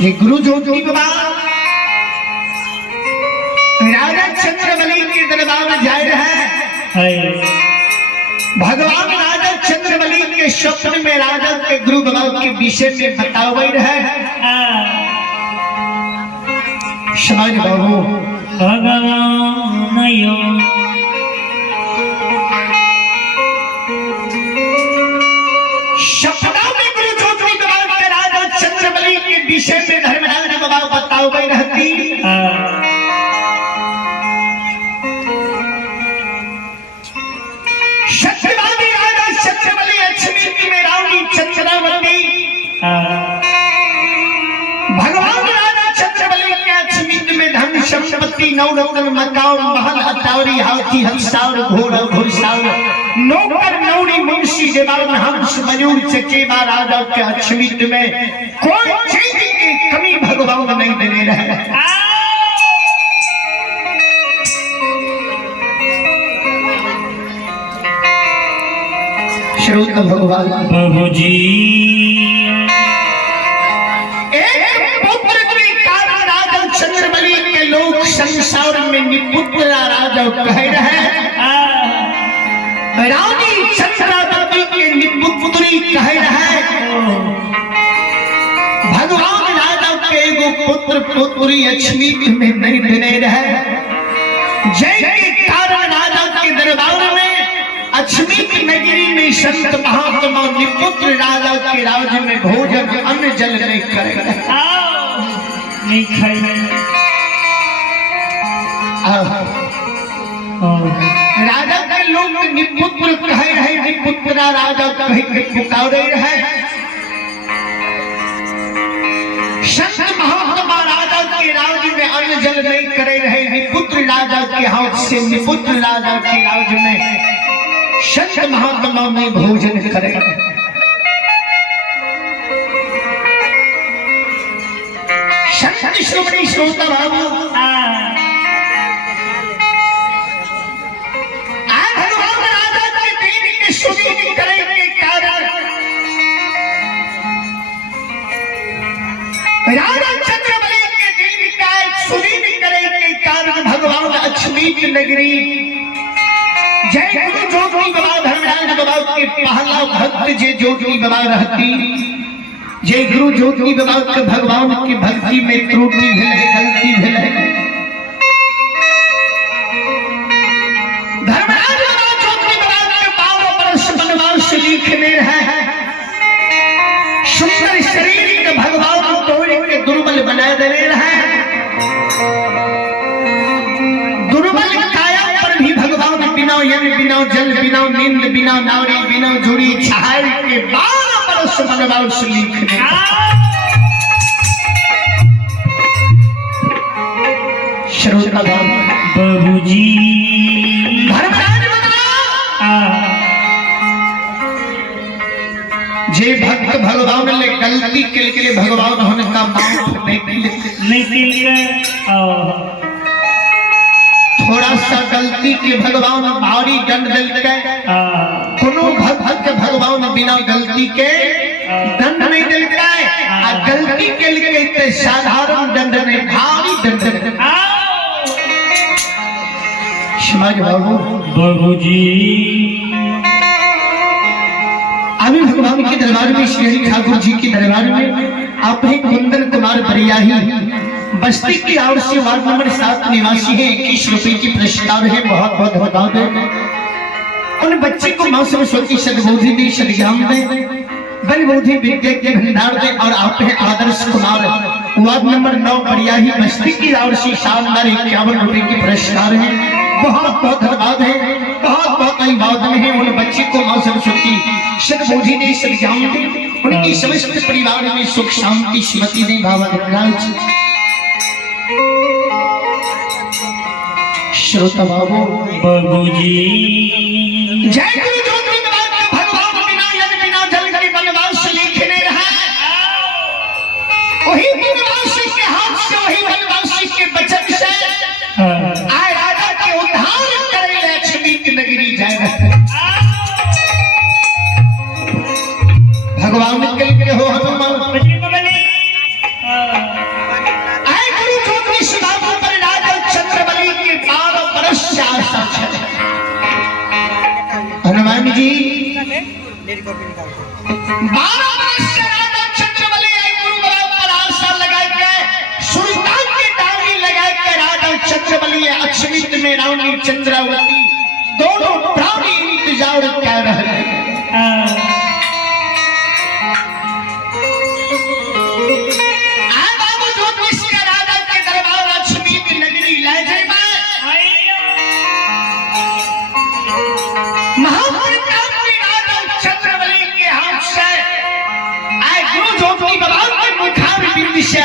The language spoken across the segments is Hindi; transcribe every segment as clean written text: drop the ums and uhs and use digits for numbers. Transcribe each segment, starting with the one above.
ये गुरु ज्योति बाबा राजा चंद्रबली के दरबार में जा रहा है। भगवान राजा चंद्रबली के स्वप्न में राजा के गुरु बाबा के विषय में बतावे रहे। समझ बाबू भगवान यो सपना में गुरु ज्योति बाबा के राजा चंद्रबली के विषय में धर्मराज बाबा बतावे रहती। सत्यवादी राजा चंद्रबली अक्षमित में रानी चंद्रावती भगवान राजा चंद्रबली के अक्षमित में धन संपत्ति नवरत्न मकान महल अटारी हाथी हंसावर घोड़ा घुड़सावर नौकर नौरी मुंशी देवान हंस मयूर चकेवा राजा के अक्षमित में कोई चीज की कमी भगवान नहीं देने रहे। श्रोता भगवान प्रभु जी एक पुत्र के कारण राजा चंद्रबली के लोग संसार में निपुत्र राजा कह रहे। रानी चंद्रावती के निपुत्री कह रहे। भगवान राजा के एगो पुत्र पुत्री अक्षमित में नहीं देने रहे। जय के कारण राजा के दरबार में अक्षमित नगरी में संत महात्मा निपुत्र राजा के राज्य में भोजन अन्न जल नहीं करेगा। नहीं खाए राजा के लोग निपुत्र कहे रहे। निपुत्र राजा कहे के पुकारे रहे। संत महात्मा राजा के राज्य में अन्न जल नहीं करे रहे। निपुत्र राजा के हाथ से निपुत्र राजा के राज्य में संत महात्मा में भोजन करे। संत श्रोमणी श्रोता बाबू भगवान राजा के देवी के स्तुति करे के कारण राजा चंद्रबली के देवी का स्तुति करे के कारण भगवान अक्षमित नगरी जय गुरु ज्योति बाबा धर्मराज बाबा के पहला भक्त जे ज्योति बाबा रहती। जय गुरु ज्योति बाबा के भगवान की भक्ति में त्रुटि भेल है, गलती भेल है। धर्मराज बाबा ज्योति बाबा के 12 वर्ष वनवास लिखने रहे। सुंदर शरीर के भगवान तोड़ के दुर्बल बना देने रहे। दुर्बल काया पर भी भगवान बिना यज्ञ बिना जल बिना नींद बिना नारी बिना जुड़ी छहाई के 12 वर्ष वनवास लिखने। श्रोता प्रभु जी जे भक्त भगवान ने गलती के लिए भगवान उनका माफ नहीं किया। थोड़ा सा गलती के भगवान भारी दंड दिलके। कोनो भक्त के भगवान बिना गलती के दंड नहीं दिलके। गलती के लिए साधारण दंड नहीं भारी दंड। समझ बाबू प्रभु जी अभी भगवान के दरबार में श्री ठाकुर जी के दरबार में अपने कुंदन कुमार बरियाही बस्ती की ओर से वार्ड नंबर 7 निवासी है। 21 रुपए की पुरस्कार है। बहुत बहुत धन्यवाद है। उन बच्चे को मां सरस्वती सद्बुद्धि दे, सद्ज्ञान दे, बल बुद्धि विद्या के भंडार दे। और आप हैं आदर्श कुमार वार्ड नंबर 9 बरियाही बस्ती की ओर से शानदार 51 रुपए की पुरस्कार है। बहुत बहुत धन्यवाद है। बहुत बहुत धन्यवाद है। उन बच्चे को मां सरस्वती सद्बुद्धि दे, सद्ज्ञान दे। उनकी समस्त परिवार में सुख शांति स्मृति दे। बाबा धर्मराज श्रोता बाबू प्रभु जी जय गुरु ज्योति बाबा के भगवान बिना यज्ञ बिना जल के वनवास लिखने रहा। वही वनवासी के हाथ से वही वनवासी के वचन से आए राजा के उद्धार करे लक्ष्मी की नगरी जाए। भगवान के हो हनुमान 12 वर्ष से राजा चंद्रबली आई गुरु बराबर पर आशा लगा के सुल्तान की डाली लगा के राजा चंद्रबली अक्षमित में रानी चंद्रावती दोनों प्राणी इंतजार कर रहे हैं। बाबू ज्योतिष के राजा के दरबार अक्षमित नगरी ले जाए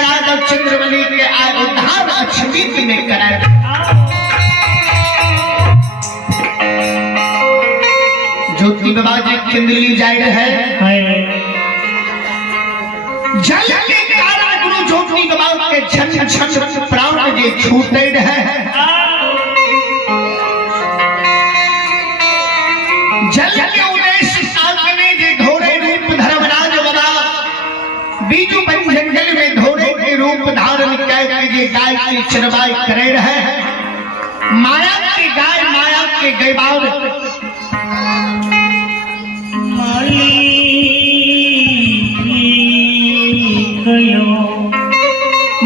राजा चंद्रबली के आय उद्धार अक्षमित में कराए। ज्योति बाबा जी किंदली जाए है जल के कारण गुरु ज्योति बाबा के छन छन प्राण जे छूटे है। जल के उदेश सामने जे घोड़े रूप धर्मराज बाबा बीजू बन जंगल में घोड़े के रूप धारण करके जे गाय की चरवाई करे रहे। माया की गाय माया के गैबार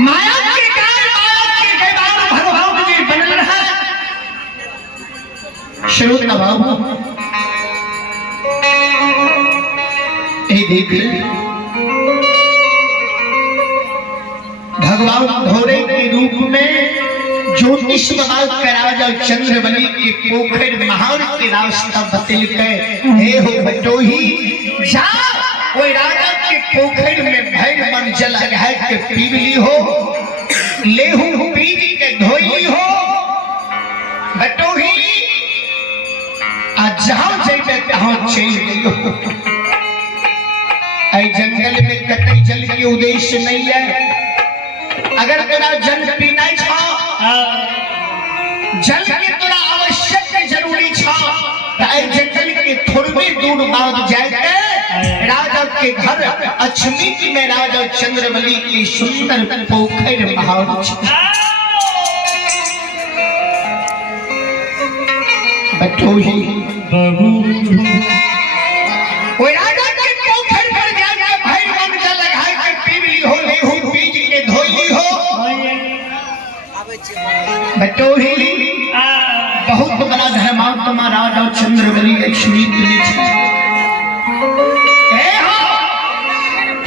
माया की गाय माया के गैबार भगवान जी बनल रहे। श्रोता बाबू ए देख भगवान घोड़े के रूप में ज्योतिष बाबा के राजा चंद्रबली के पोखर महार के रास्ता बतल के हे हो बटोही जा कोई राजा के पोखर में भैर मन जल है के पीली हो लेहू पीज के धोई हो बटोही आ जहां जेबे तहां चल गयो। ऐ जंगल में कतई जल के उद्देश्य नहीं है। अगर तेरा जल पीना छा जल के तोरा आवश्यक जरूरी छा जंगल के थोड़ी दूर बाद जाके राजा के घर अक्षमित में राजा चंद्रबली की सुंदर पोखर महार बटोही बाबू वो राजा के पोखर पर जाके भाई मन जल लगा के पीली हो लेहू पीज के धोई हो बटोही बहुत बड़ा धर्मात्मा राजा चंद्रबली अक्षमित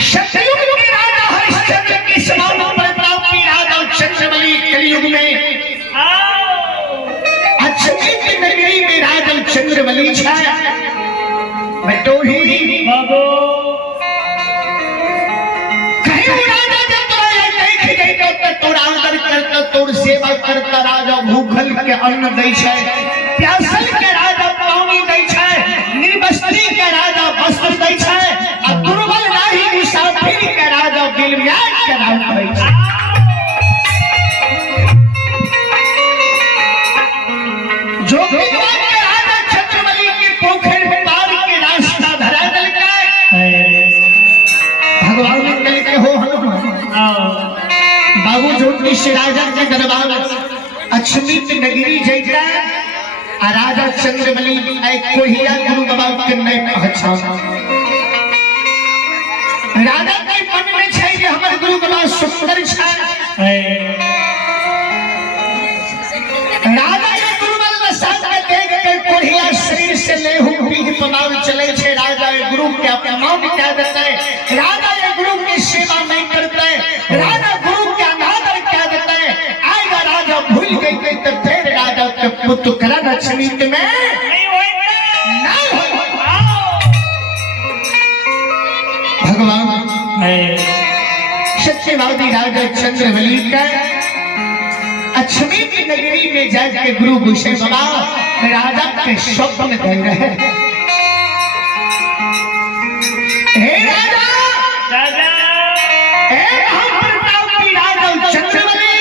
सतयुग के राजा हरिश्चंद्र के समान प्रतापी राजा चंद्रबली कलयुग में अक्षमित नगरी में राजा चंद्रबली छाया बटोही बाबू तोर सेवा करता राजा भूखल के अन्न दै छै प्यासल के राजा पानी दै छै निर्वस्त्री के राजा वस्त्र दै छै आ दुर्बल नाही मुसाफिर के राजा बिलम्याज के राजा दै छै। जो भगवान के राजा चंद्रबली के पोखर पार के रास्ता धरा दल के भगवान ने के हो हनुमान बाबू ज्योतिष राजा के दरबार अक्षमित नगरी जैता आ राजा चंद्रबली कोहिया गुरु बाबा के नहीं पहचान। राजा के मन में छै जे हमर गुरु बाबा सुंदर छै। राजा के गुरु बाबा साथ में देख के कोहिया शरीर से लेहू पीढ़ पनाव चले छै। राजा के गुरु के अपमान कह देते राजा के गुरु की सेवा नहीं करते राजा भूल गई तो फिर राजा के पुत्र करण अक्षमित में भगवान सत्यवादी राजा चंद्रबली का अक्षमित नगरी में जाके गुरु घुसे बाबा राजा के स्वप्न दे रहे। हे राजा राजा चंद्रबली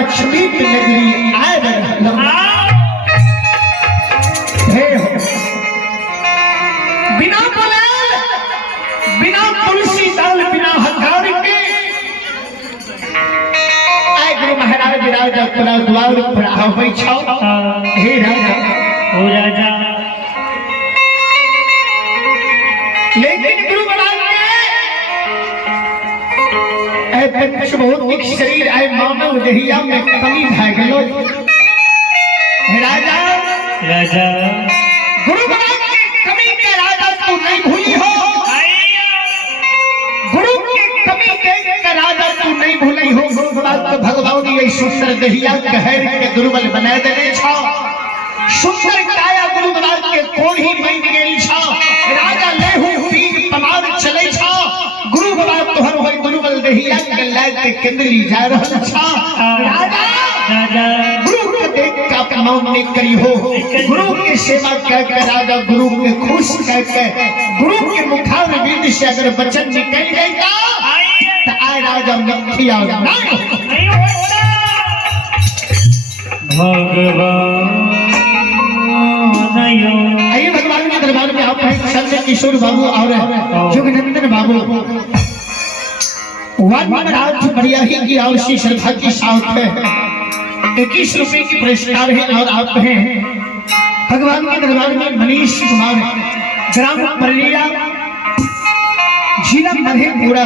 अछमीत नगरी आए रहलो हे हो बिना बोले बिना तुलसी दाल बिना हथार के आए गुरु महाराज राजा तोरा द्वार पर आबै छौ हे राजा ओ राजा लेकिन गुरु महाराज के पंच भौतिक शरीर आए मानव देहिया में कमी भए गेलो हे राजा राजा गुरु महाराज के कमी के राजा तू नहीं भूली हो गुरु के कमी के राजा तू नहीं भूली हो गुरु महाराज तो भगवान ये सुंदर देहिया कहर के दुर्बल बना देने छा सुंदर काया गुरु महाराज के कोढ़ी बन गेल छा राजा लेहु पीर पमार चले छा गुरु महाराज तोहर होय दुर्बल देहिया के लाग के केंद्री जा रहल छा राजा राजा गुरु के देख के अपमान नहीं करी हो गुरु की सेवा कह के राजा गुरु के खुश कह के गुरु के मुखार बिंद से अगर वचन निकल जाएगा तो आए राजा मिथ्या नहीं भगवान आइए भगवान के दरबार में आप हैं संजय किशोर बाबू और जोगनंदन बाबू वाद बढ़िया ही की और श्री श्रद्धा की साथ है 21 रुपए की पुरस्कार है और आप हैं भगवान के दरबार में मनीष कुमार ग्राम परलिया जिला मधेपुरा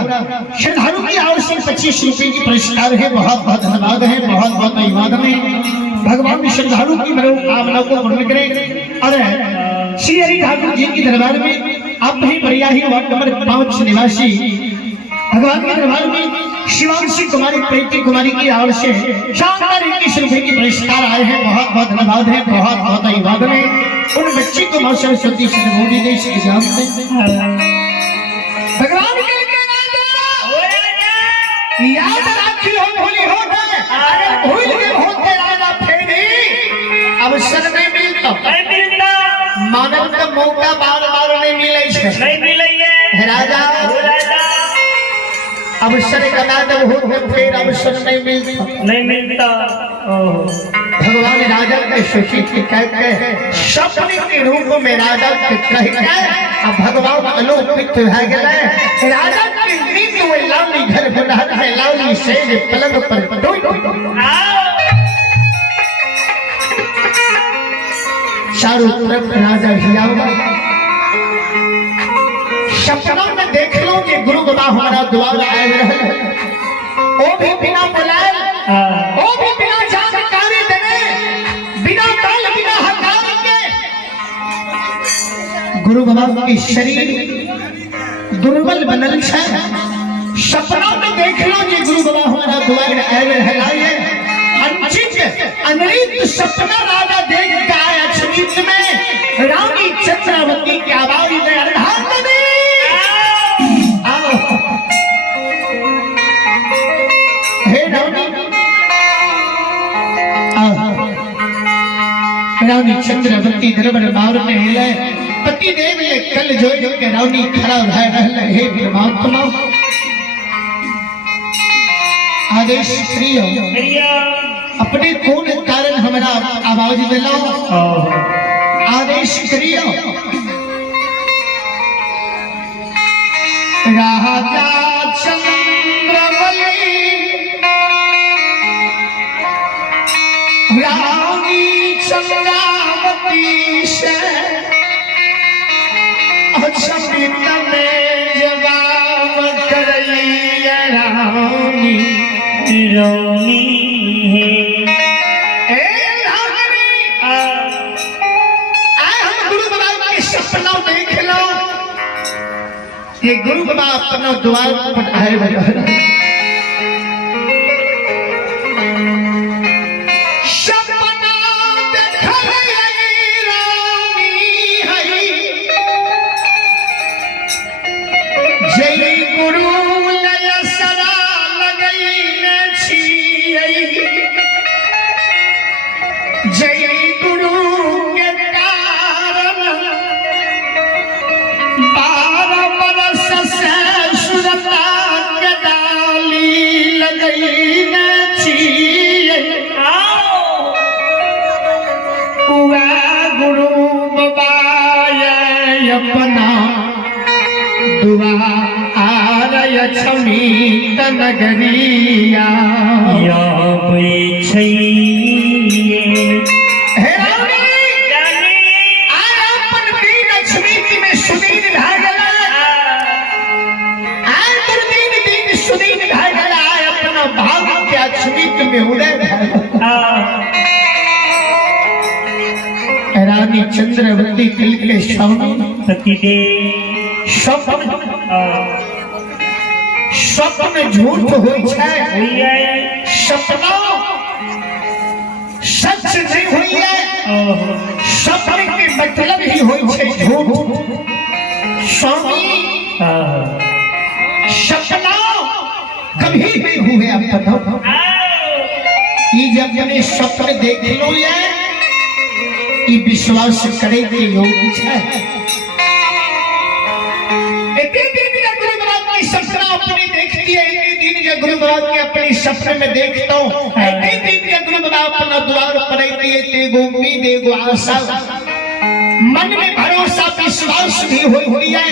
श्रद्धालु की और से 25 रुपए की पुरस्कार है बहुत बहुत धन्यवाद है बहुत बहुत अभिवादन है भगवान श्रद्धालु की मनोकामना को पूर्ण करें और श्री हरि ठाकुर जी के दरबार में आप ही बढ़िया ही वार्ड नंबर 5 निवासी भगवान के दरबार में शिवांशी कुमारी प्रीति कुमारी की ओर से शानदार 21 रुपए की पुरस्कार आए हैं बहुत बहुत धन्यवाद है बहुत बहुत अभिवादन है उन बच्ची को मां सरस्वती से नमोदी दे श्री राम से भगवान के याद रखियो भूली हो अगर भूल गए होते राजा फेरी अवसर नहीं मिलता मानव का मौका बार-बार नहीं मिले राजा अवसर कदा जब होते फिर अवसर नहीं मिलता भगवान राजा के सुखी की कह के सपने के रूप में राजा के कह के अब भगवान अलोकित है गए राजा की नींद में लाली घर बुढ़ार में लाली से पलंग पर चारों तरफ राजा हिया सपनों में देख लो कि गुरु बाबा हमारा द्वार आए रहे वो भी बिना बुलाए वो भी बिना जानकारी देने बिना ताल बिना हकार के गुरु बाबा की शरीर दुर्बल बनल है सपनों में देख लो कि गुरु बाबा हमारा द्वार आए रहे अनचित अनरित सपना राजा देख के आए अछमीत में रानी चंद्रावती की आवाज में अर्धांगिनी रानी चंद्रवती दरबार बार में हिले पति देव ये कल जो के रानी खड़ा रह रहले हे परमात्मा आदेश प्रिय अपने कौन कारण हमारा आवाज मिला आदेश करियो राजा चंद्रवली रानी चंद्रावती से अछमीत में जवाब करैया रानी रोनी ये गुरु बाबा अपना द्वार पर आए बजा अपना दुआर अछमीत नगरिया या छैये हे रानी आज अपन दिन अछमीत में सुदीन भागला आज दुर्दीन दिन सुदीन भागला अपना भाग के अछमीत में उदय भागला रानी चंद्रवती तिल के स्वामी सतीदेव स्वप्न झूठ होय छै सपना सच नहीं होय स्वप्न के मतलब ही होय छै झूठ स्वामी सपना कभी नहीं हुए अपना ये जब अपने स्वप्न देख लो ये विश्वास करे के योग्य है सपना अपने देखती है एक दिन के गुरु बाबा के अपने सपने में देखता हूँ एक दिन के गुरु बाबा अपना द्वार पर तेगो उम्मीद एगो आशा मन में भरोसा विश्वास भी हुई है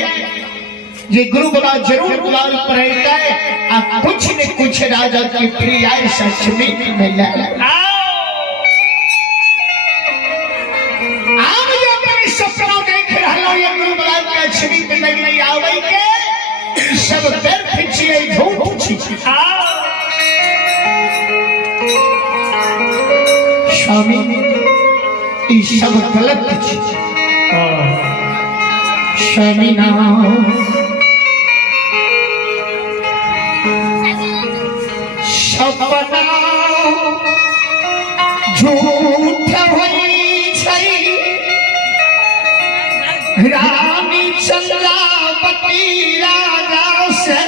ये गुरु बाबा जरूर द्वार पर रहता है कुछ न कुछ राजा की प्रिय सच में मिला सपना देख रहा ये गुरु बाबा के अछमी पे लगनी आवे के सब व्यर्थ छिए झूठ छिए स्वामी ई सब गलत छिए स्वामी नाम सपना झूठ होई छै रानी चंद्रावती राजा से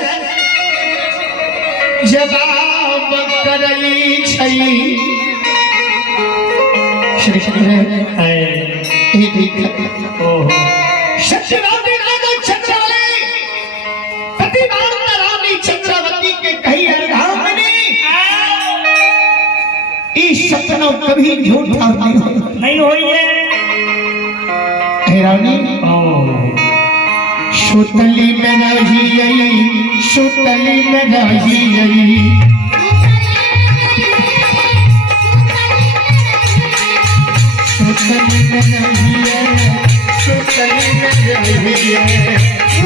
जवाब करई छई श्री कृष्ण सत्यवादी राजा चंद्रावती प्रतिभावती रानी चंद्रावती के कही अर्धांगिनी इस सपना कभी झूठा नहीं होई है रानी सुतली में रही सुतली में रही सुतली में रही सुतली में रही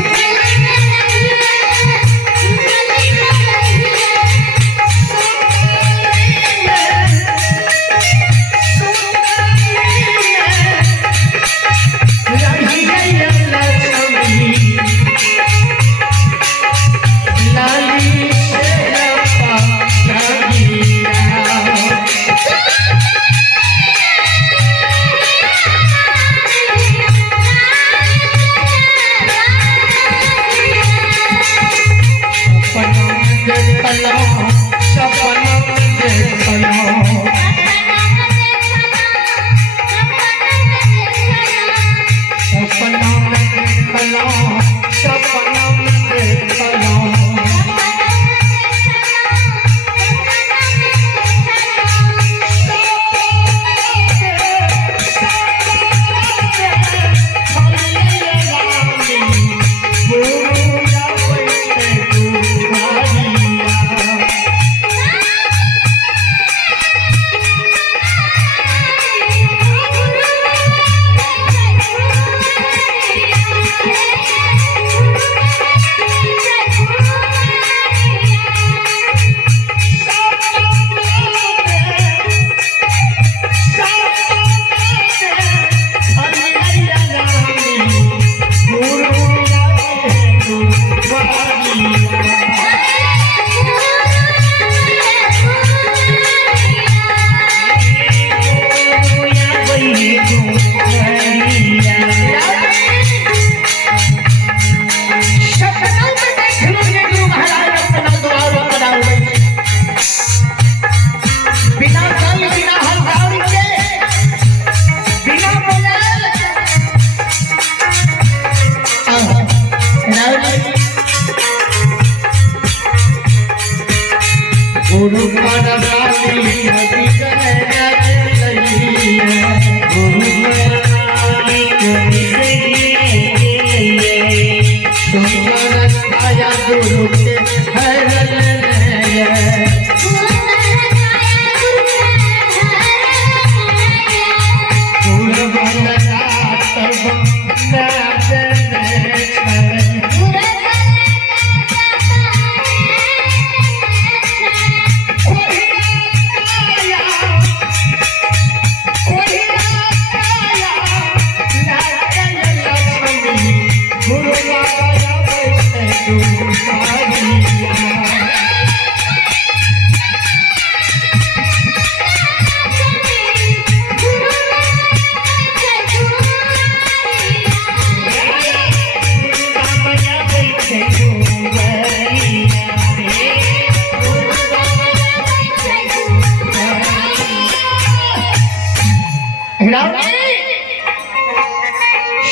गुरु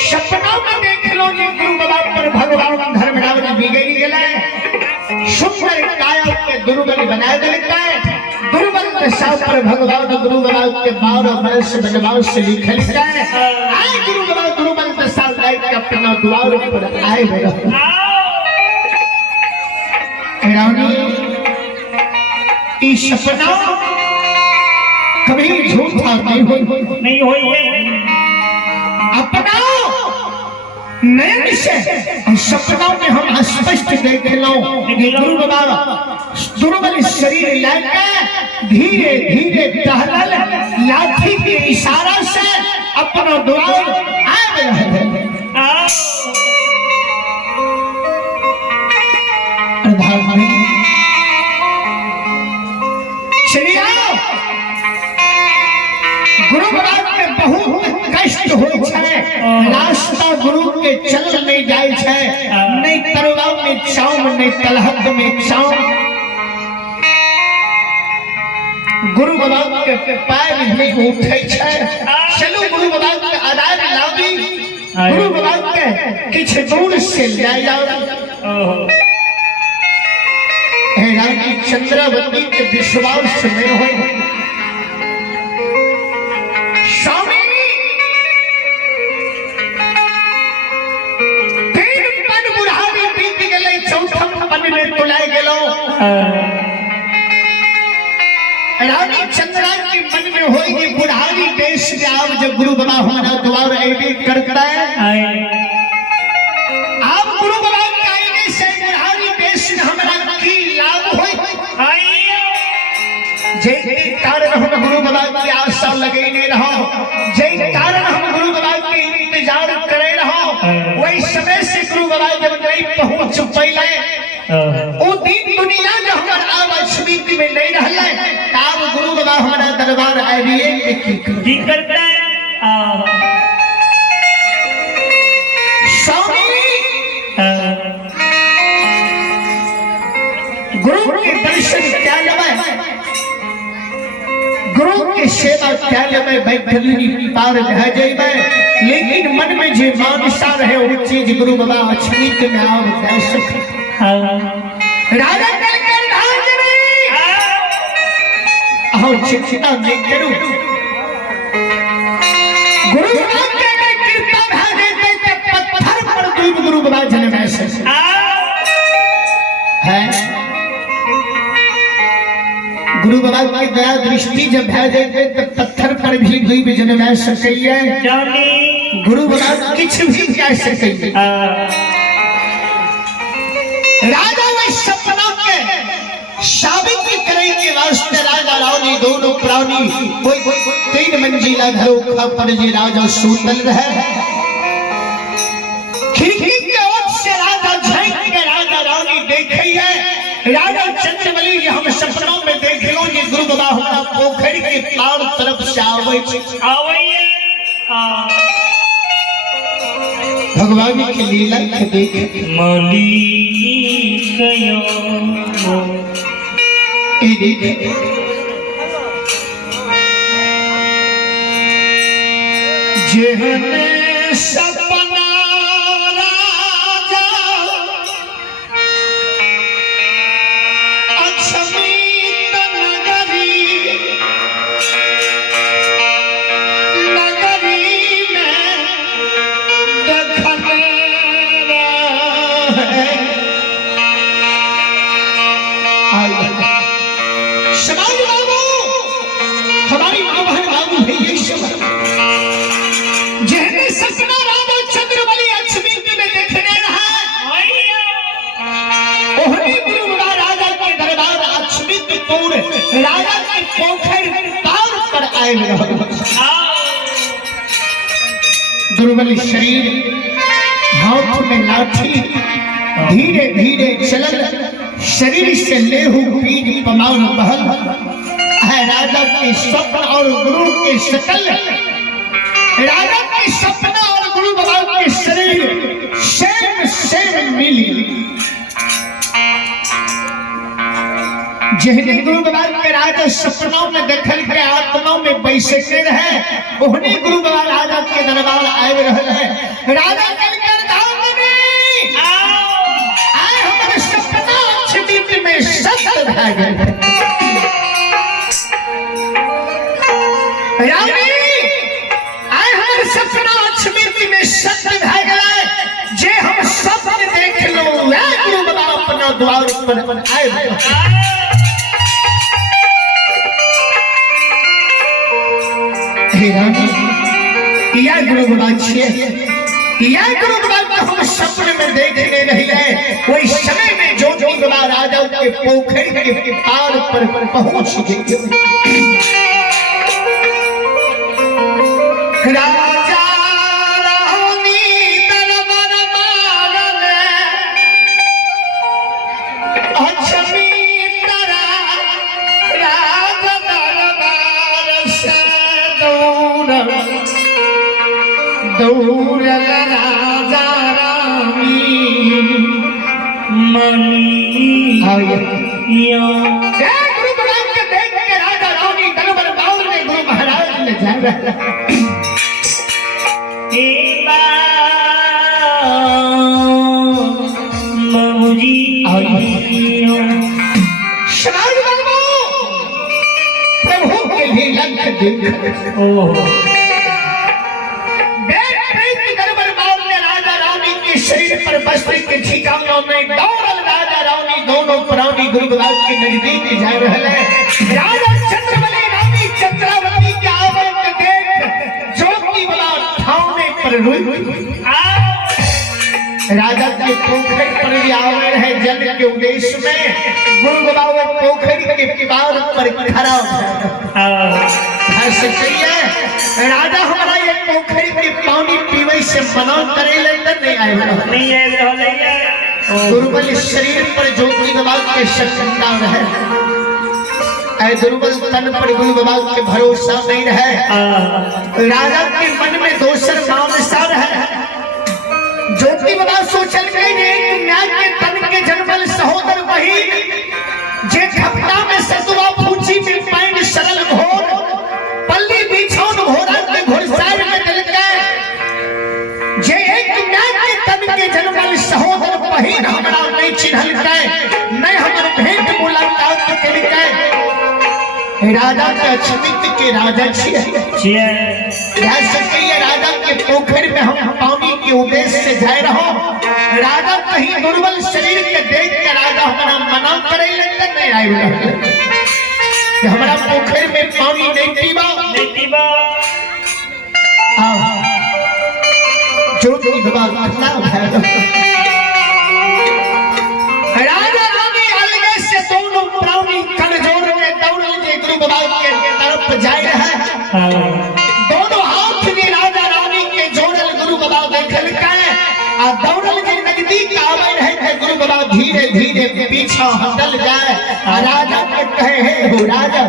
सपना में देख लो जे गुरु बाबा पर भगवान धर्मराज बिगड़ गेलै, सुंदर काया के दुर्बल बना देलकै। दुर्बल दशा पर भगवान गुरु बाबा के 12 वर्ष वनवास से लिखल है। आए गुरु बाबा दुर्बल दशा लायक अपना द्वार पर आए भगवान ई सपना कभी झूठा नहीं होई अपना नयन से सपना में हम स्पष्ट देख लो गुरु बाबा दुर्बल शरीर लेके धीरे धीरे टहलल लाठी के इशारा से अपना द्वार आए रहे। चलिए गुरु बाबा के बहुत कष्ट हो छे, रास्ता गुरु के चल नहीं जाए छे, नहीं तरवा में चाव नहीं तलहट में चाव। गुरु बाबा के पैर नहीं उठे छे, चलो गुरु बाबा के आधार लावी, गुरु बाबा के किछ दूर से ले जाओ। हे रानी चंद्रावती के विश्वास में हो स्वामी, 3 पन बुढ़ारी बीत गए, 4थम पन में तुलाय गेलो। रानी चंद्रा के मन में होगी बुढ़ारी देश में आव जब गुरु बाबा हमारा द्वार आईने करता है। आप गुरु बाबा के आईने से बुढ़ारी देश में हमारा की लाभ हो जय कारण हम गुरु बाबा की आशा लगे नहीं रहो, जय कारण हम गुरु बाबा के इंतजार करे रहो। वही समय से गुरु बाबा जब नहीं पहुंच पहले वो दिन दुनिया में हमार आवाज स्मृति में नहीं रहले, तब गुरु बाबा हमारा दरबार आइए की करता है। गुरु के दर्शन क्या लेवे, गुरु के सेवा क्या लेवे, बैठली पार रह जाइबे, लेकिन मन में जे मानसा रहे वो चीज गुरु बाबा अछमित में आव दे सके। राजा कलकर धाज में आओ चिंता नहीं करू, गुरु बाबा के कृपा भागे ते पत्थर पर दूब गुरु बाबा जन्म है। गुरु बाबा की दया दृष्टि जब है जाए तो पत्थर पर भी दूब जन्म सके। गुरु बाबा किछ भी कह सके। राजा वही सपना के साबित करे के वास्ते राजा रानी दोनों प्राणी कोई 3 मंजिला घर पर जे राजा सुतल रहे, खिड़की के ओर से राजा झांक के राजा रानी देखे है। राजा चंद्रबली जी हम सपनों में देख लो जे गुरु बाबा हमारा पोखरी के पार तरफ से आवे भगवान की लीला के देख मौली गयो जेहने सपना राजा अछमित नगरी में देखने समाज बाबू हमारी माँ बहन बाबू है ये जहने सपना राजा चंद्रबली अछमित में देखने रहा, ओहनी गुरु बाबा राजा के दरबार अछमित पूर राजा के पोखर पार पर आए रहा। दुर्बल शरीर हाथ में लाठी धीरे धीरे चलल, शरीर से लेहू पीठ पमार बहल है। राजा के स्वप्न और गुरु के शकल, राजा के सपना और गुरु बाबा के शरीर सेम मिली। जहनी गुरु बाबा के राजा सपनों में देखल के आत्माओं में बैसते रहे, उन्हीं गुरु बाबा राजा के दरबार आए रहे हैं। राजा कलकर आए हमारे सपना छिपी में सत्य भा गए। आए हमारे सपना छिपी में सत्य भा गए। जे हम सपन देख लो गुरु बाबा अपना द्वार पर आए। यह गुरु बाबा यह गुरु बाबा हम सपने में देखने नहीं है। वही समय में जो बाबा राजा के पोखरी के पार पर पहुंच गए। राजा रानी दरबार अछमी तरा राजा दरबार से दौड़ राजा रामी गुरु महाराज के देख के राजा रानी दरबार बाउल में गुरु महाराज ने जाना प्रभु के भी लख देख शरीर पर बस्ती के ठिकानों में दौड़ल राजा रानी दोनों प्राणी गुरु बाबा के नजदीक जा रहे हैं। राजा चंद्रमणि रानी चंद्रावती के आवे के देख जोगी वाला ठावने पर रुई राजा के पोखरी पर भी आवे रहे जल के उद्देश्य में गुरु बाबा पोखरी के पार पर खड़ा है। राजा हमारा ये पोखरी के पानी पीवे से मना करे नहीं आए। दुर्बल शरीर पर ज्योति बाबा के शक्तिता रहे, दुर्बल तन पर गुरु बाबा के भरोसा नहीं रहे। राजा के मन में दोसर मानसा रहे। ज्योति बाबा सोचल गए न्याय के तन के जन्मल सहोदर बहिन जे खपटा में सतुआ फूची में पैन सरल घोर पल्ली बिछौन घोड़ा के घुड़सार में डल गए। जे एक न्याय के तन के जन्मल सहोदर बहिन हमरा नहीं चिन्हल गए, नहीं हमर भेंट मुलाकात कल गए। राजा के अछमित के राजा छिए राजा के पोखर में हम पानी के उद्देश्य से जाए रहो। राजा कहीं दुर्बल शरीर के देख के राजा हमारा मना करे नहीं आए कि हमारा पोखर में पानी नहीं पीवा ज्योति बाबा राजा रानी अलगे से दोनों प्राणी कल जोड़ में दौड़ के गुरु बाबा के तरफ जाए रहे। दोनों हाथ में राजा रानी के जोड़ल गुरु बाबा देखल के आ दौड़ल के नजदीक आवे रहे। गुरु बाबा धीरे धीरे पीछा हटल जाए। राजा के कहे हे हो राजा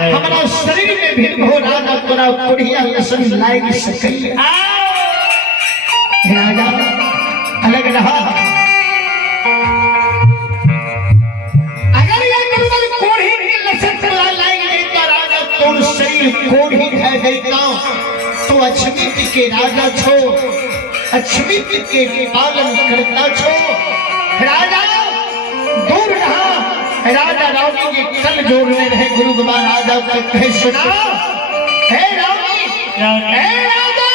हमारा शरीर में भी हो राजा तोरा कोढ़िया लसन लाग सके। राजा अलग रहा। अगर ये दुर्बल कोढ़ी के लसन तोरा लाग लेता राजा तोर शरीर कोढ़ी है देता तो अछमित के राजा छो, अछमित के पालन करता छो। राजा दूर रहा। राजा रानी के कल जोड़ने रहे गुरु बाबा राजा को कहे सुना हे रानी हे राजा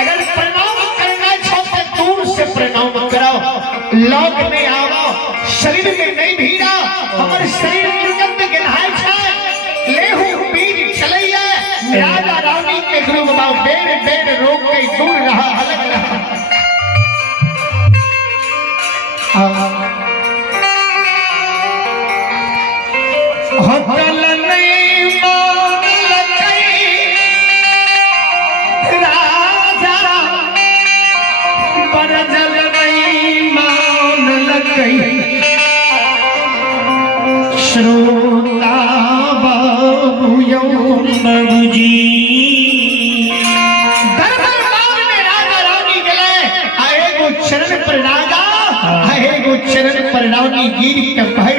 अगर प्रणाम करना छो तो दूर से प्रणाम करो, लौट में आओ। शरीर में नहीं भीड़ा हमारे शरीर दुर्गंध बेर बेर रोक के दूर रहा अलग रहा। होटल नहीं मान लकई राजा बरजल नहीं मान लकई श्रोता बाबूजी दरबार में राजा रानी गए आए गो चरण पर राजा आए गो चरण पर रानी गिर के भाई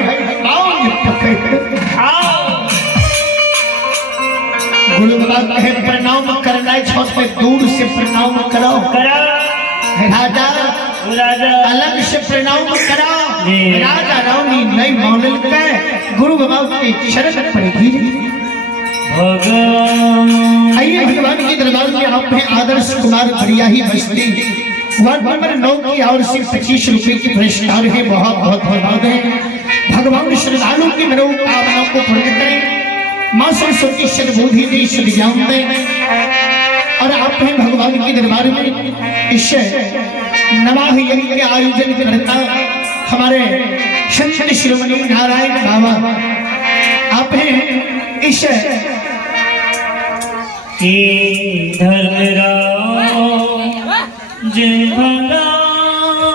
गुरु बाबा कहे प्रणाम करना है छत पे दूर से प्रणाम करो राजा अलग से प्रणाम करा राजा रानी नहीं मानल के गुरु बाबा के चरण पर गिर। आइए भगवान के दरबार में आप हैं आदर्श कुमार बरियाही बस्ती वार्ड नंबर 9 की और सिर्फ 25 रुपए की पुरस्कार है। बहुत बहुत धन्यवाद है। भगवान श्रद्धालु की मनोकामना को पूर्ण करें। मां सरस्वती सद्बुद्धि दी सद्ज्ञान दें। और आप हैं भगवान के दरबार में इस नवाह यज्ञ के आयोजन करता हमारे संत शिरोमणि नारायण बाबा। आप हैं इस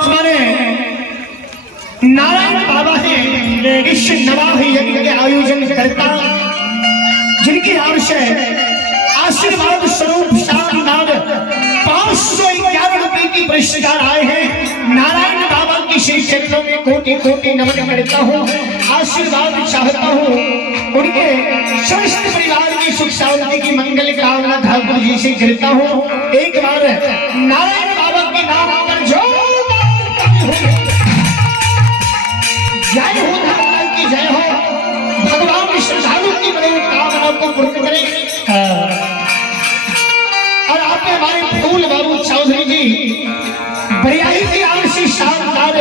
हमारे नारायण बाबा हैं इस नवाह यज्ञ के आयोजन करता जिनकी ओर से आशीर्वाद स्वरूप शानदार 511 रुपए की पुरस्कार आए हैं। नारायण बाबा की श्री चरणों में कोटि कोटि नमन करता हूँ। आशीर्वाद चाहता हूँ उनके समस्त परिवार की सुख शांति की मंगल कामना ठाकुर जी से करता हूँ। एक बार नारायण बाबा के नाम पर जो जय हो धर्मलाल की जय हो। भगवान श्रद्धालु की मनोकामना को पूर्ण करें। और आप हमारे फूल बाबू चौधरी जी बरियाही की ओर से शानदार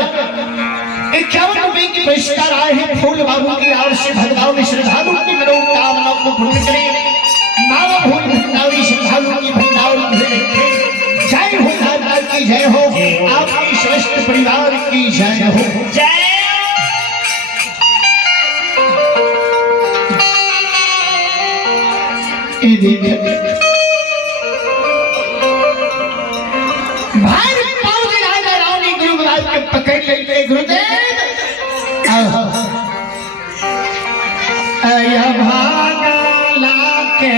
51 रुपए की पुरस्कार आए हैं। फूल बाबू की ओर से भगवान श्रद्धालु की मनोकामना को पूर्ण करें। माला भूल भंडारी श्रद्धालु की भंडार जय हो धर्मलाल की जय हो। आपके समस्त परिवार की जय हो। जय भाई पाँव राजा रानी गुरु महाराज के पकड़ लेते गुरुदेव आया भागा लाके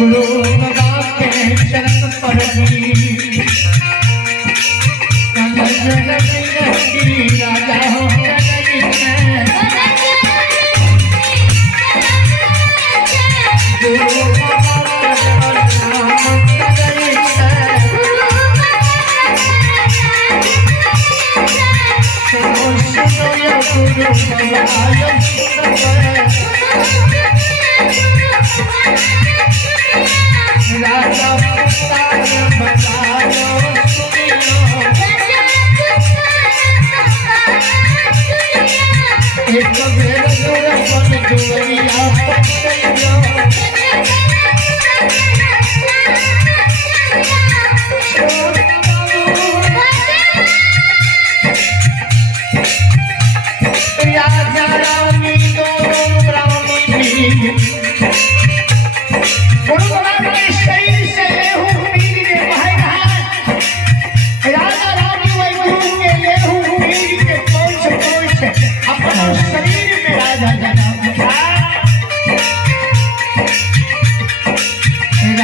गुरु बाबा के चरण पर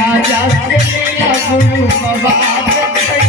राजा हो गुरु राजा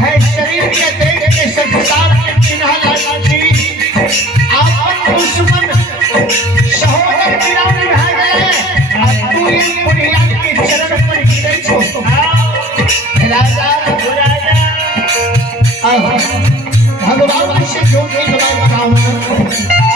है शरीर के देख के संसार के चिन्ह लागी आपन दुश्मन सहोदर गिराने भाग गए अब तू ये पुनिया के चरण पर गिरे छो राजा भगवान से जो भी बताऊं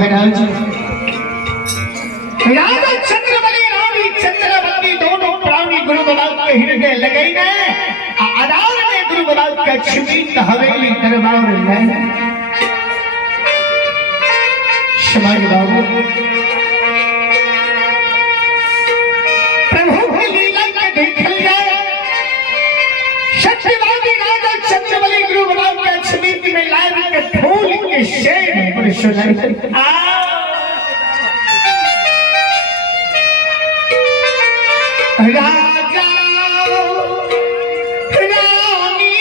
महाराज राजा चंद्रबली रानी चंद्रवती दोनों प्राणी गुरु बाबा के हृदय लगाई गए आधार में गुरु बाबा का छिपीत हवेली दरबार है समाज बाबू प्रभु की लीला के देखल जाए सत्यवादी राजा चंद्रबली गुरु बाबा के छिपीत में लाल के फूल के शेर पर सुनाई राजा रानी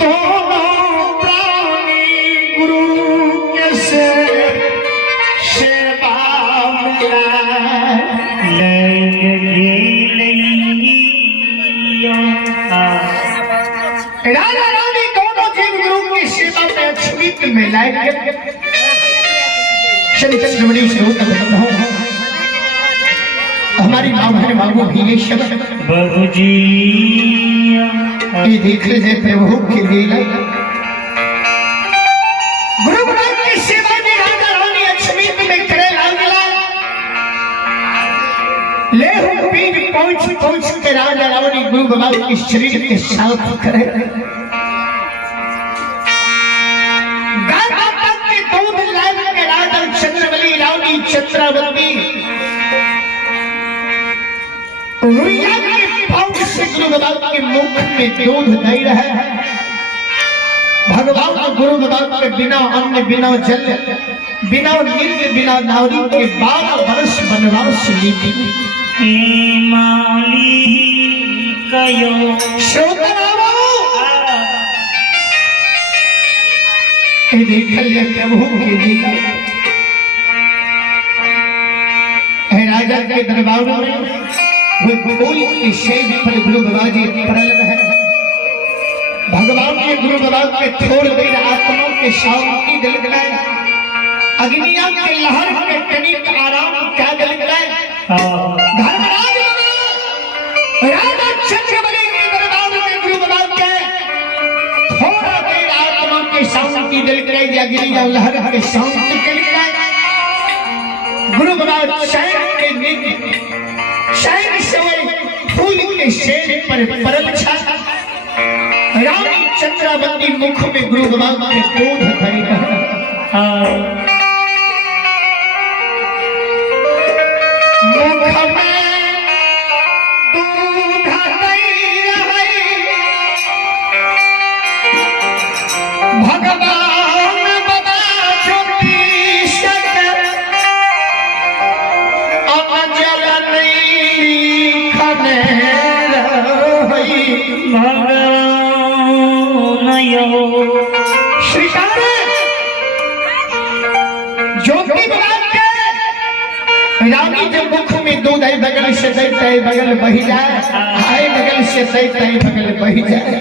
दोनों प्राणी गुरु के सेवा राजा रानी दोनों जीव गुरु की सेवा में अछूत में लाए चंद्रमणि से हमारी माँ बहन बाबू भी ये शब्द बाबूजी ये देख लीजिए प्रभु की लीला गुरु बाबा की सेवा में राजा रानी अछमीत में करे लागला ले हो पीर पहुंच के राजा रानी गुरु बाबा के शरीर के साफ करे गाय माता के दूध लाए के राजा चंद्रबली रानी चंद्रावती रुइया के पाँव से गुरु बाबा के मुख में दूध दे रहा है भगवान गुरु बाबा के बिना अन्न बिना जल बिना नीर बिना नारी के 12 वर्ष वनवास लीते माली कयो देखिए प्रभु की लीला राजा के दरबार में वो फूल के शेर पर गुरु बाबा जी पड़ल रहे भगवान के गुरु बाबा के थोड़ देर आत्मा के शांति दिल गए अग्निया के लहर के तनिक आराम क्या दिल गए धर्मराज राजा चंद्रबली के दरबार में गुरु बाबा के थोड़ा देर आत्मा के शांति दिल गए अग्निया लहर के शांति दिल गए गुरु बाबा शैन के नित्य शैन से फूल के शेर पर परल छा रानी चंद्रावती मुख में गुरु बाबा के दूध धरी मुख में दूध धरी भगवान बाबा ज्योतिष रानी जब मुख में दूध है बगल से देता है बगल बही जाए आए बगल से देता है बगल बही जाए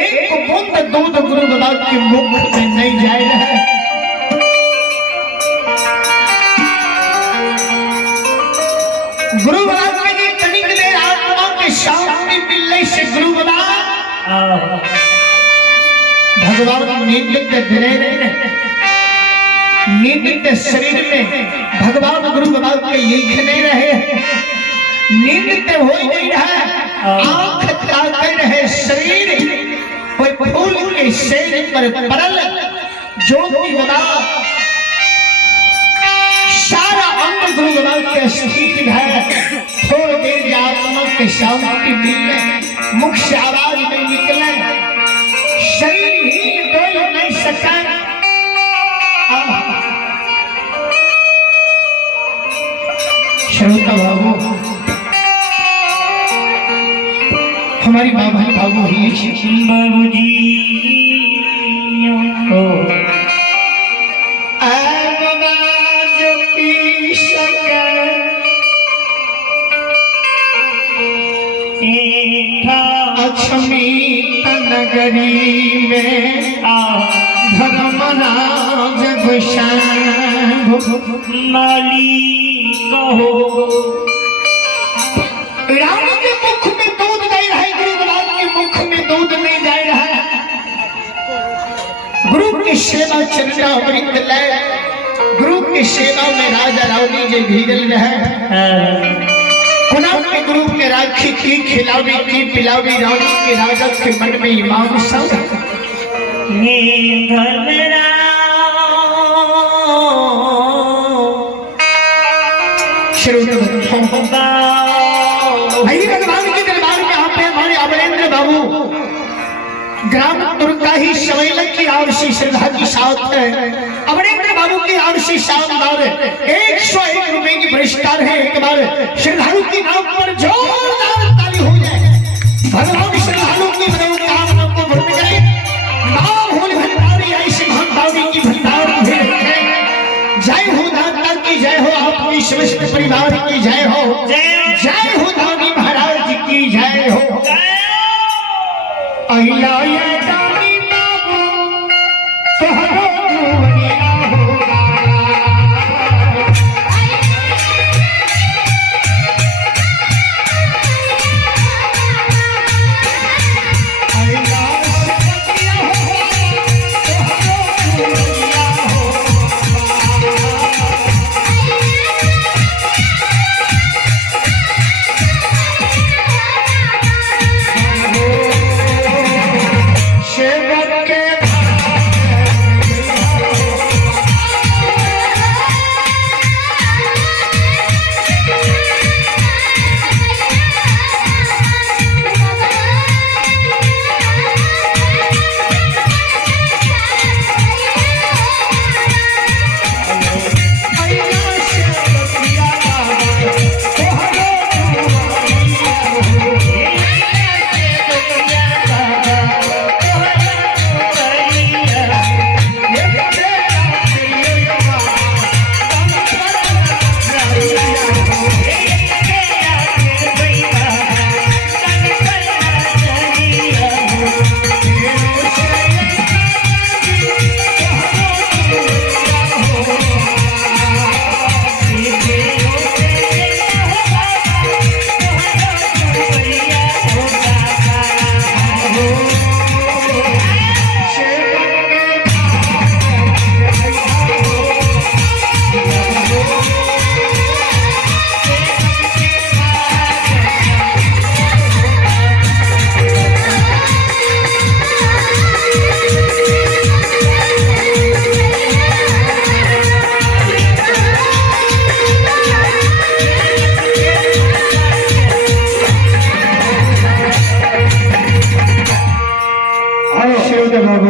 एक बूंद दूध गुरु बाबा के मुख में नहीं जाए गुरु बाबा के तनिक देर आत्मा के शांति मिलने से गुरु बाबा भगवान नींद के धीरे नींद के शरीर में भगवान गुरु बाबा के लिखने रहे नींद के हो नहीं रहा आंख ताकते रहे शरीर कोई फूल के शेर पर परल ज्योति बाबा सारा अंग गुरु बाबा के स्थित है थोड़ी देर आत्मा के शांति मिलने मुख से आवाज नहीं निकले शरीर ही डोल नहीं सका श्रोता बाबू हमारी माँ भाई बाबू ही बाबूजी अछमीत नगरी में धर्मराज गोसाई माली कहो राम के मुख में दूध नहीं रहा गुरु बाबा के मुख में दूध नहीं जा रहा गुरु के सेवा चलना अमृत लय, गुरु की सेवा में राजा रावली जे भीगल रहे। पुनः के गुरु के राखी की खिलावी की पिलावी, रावली के राजा के मन में ईमान सब भगवान के दरबार में यहाँ पे हमारे अमरेंद्र बाबू ग्राम तुर्का ही शवेल की आवश्यक श्रद्धा की साथ है। अमरेंद्र बाबू की आवश्यक शानदार 101 रुपए की पुरस्कार है। एक बार श्रद्धालु की नाम पर जोरदार ताली हो जाए। भगवान श्रद्धालु की मनोकामना को पूर्ण करे। नाम होली भंडारी ऐसे भंडारी की भंडार जय हो, दाता की जय हो, आपकी समस्त परिवार की जय हो, जय हो दानी महाराज की जय हो। अहिला ये दानी बाबू तोहरो दुनिया होगा। अहिला सतिया हो तोहरो दुनिया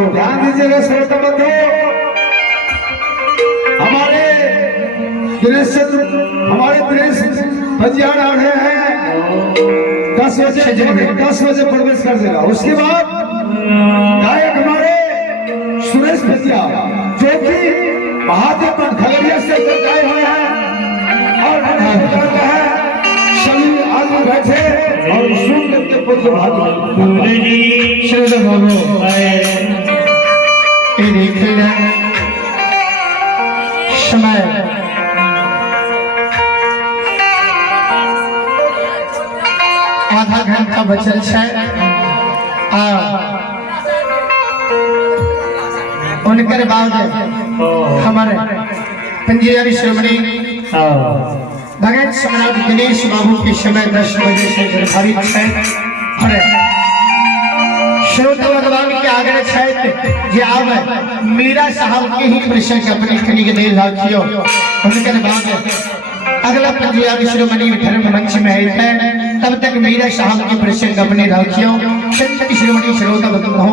ध्यान दीजिएगा श्रोता बंधु। हमारे दृश्य बजियान आ रहे हैं 10 बजे प्रवेश कर देगा। उसके बाद गायक हमारे सुरेश भजिया जो कि महादेव खगड़िया से आए हुए हैं और सभी आदमी बैठे और सुन करके पुत्र भाग श्री बाबू देखिएगा समय आधा घंटा बचल है। उनकर बाद हमारे पंजीरी श्रोमणी भगत सम्राट दिनेश बाबू के समय 10 बजे से निर्धारित है। श्रोता भगवान के आगे छत जे आवे मीरा साहब के ही प्रसंग अपने खनी के देर राखियो। उनके बाद अगला पंजाबी श्रोमणी धर्म मंच में है। तब तक मीरा साहब के प्रसंग अपने राखियो। श्रोमणी श्रोता भगवान